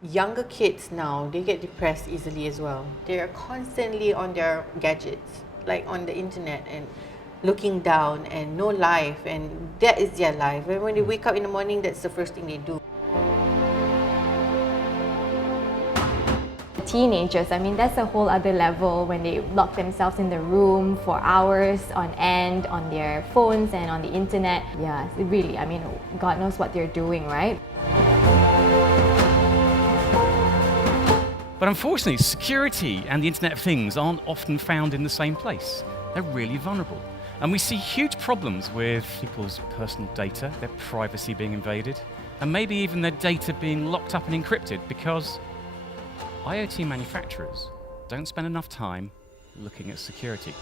Younger kids now, they get depressed easily as well. They are constantly on their gadgets, like on the internet, and looking down, and no life, and that is their life. And when they wake up in the morning, that's the first thing they do. Teenagers, I mean, that's a whole other level when they lock themselves in the room for hours on end on their phones and on the internet. Yeah, really, I mean, God knows what they're doing, right? But unfortunately, security and the Internet of Things aren't often found in the same place. They're really vulnerable. And we see huge problems with people's personal data, their privacy being invaded, and maybe even their data being locked up and encrypted because IoT manufacturers don't spend enough time looking at security.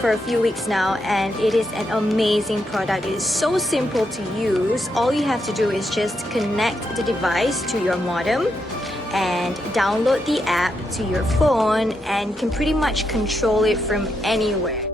For a few weeks now, and it is an amazing product. It is so simple to use. All you have to do is just connect the device to your modem and download the app to your phone, and you can pretty much control it from anywhere.